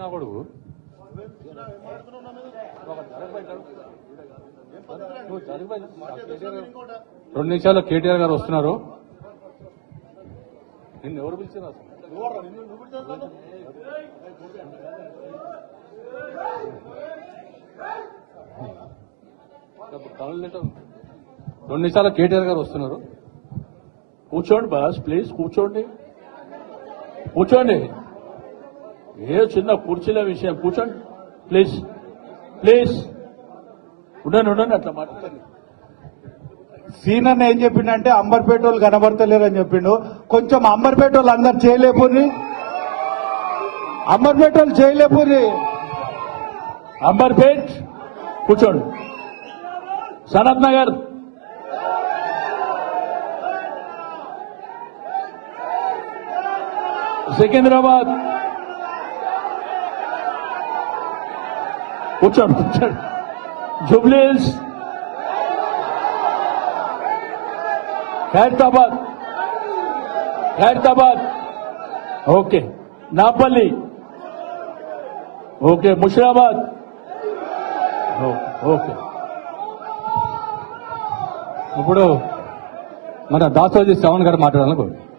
నా కొడుకు రెండు నిమిషాల్లో కేటీఆర్ గారు వస్తున్నారు నిన్ను ఎవరు పిలిచారు రెండు నిమిషాలు కేటీఆర్ గారు వస్తున్నారు కూర్చోండి బాస్ ప్లీజ్ కూర్చోండి కూర్చోండి ఏ చిన్న కుర్చీల విషయం కూర్చోండి ప్లీజ్ ప్లీజ్ ఉండండి ఉండండి అట్లా మాట్లాడండి సీనర్ ఏం చెప్పిండంటే అంబర్పేట వాళ్ళు కనబడతలేరు అని చెప్పిండు కొంచెం అంబర్పేట వాళ్ళు అందరు చేయలేపుర్రి అంబర్పేట వాళ్ళు చేయలేపుర్రి అంబర్పేట్ కూర్చోండి సనత్ నగర్ సికింద్రాబాద్ కూర్చోండి కూర్చోండి Jubilee Hills Khairatabad Khairatabad okay Nampally okay Musheerabad okay ఇప్పుడు మన దాసోజీ శ్రవణ్ గారు మాట్లాడాలనుకోండి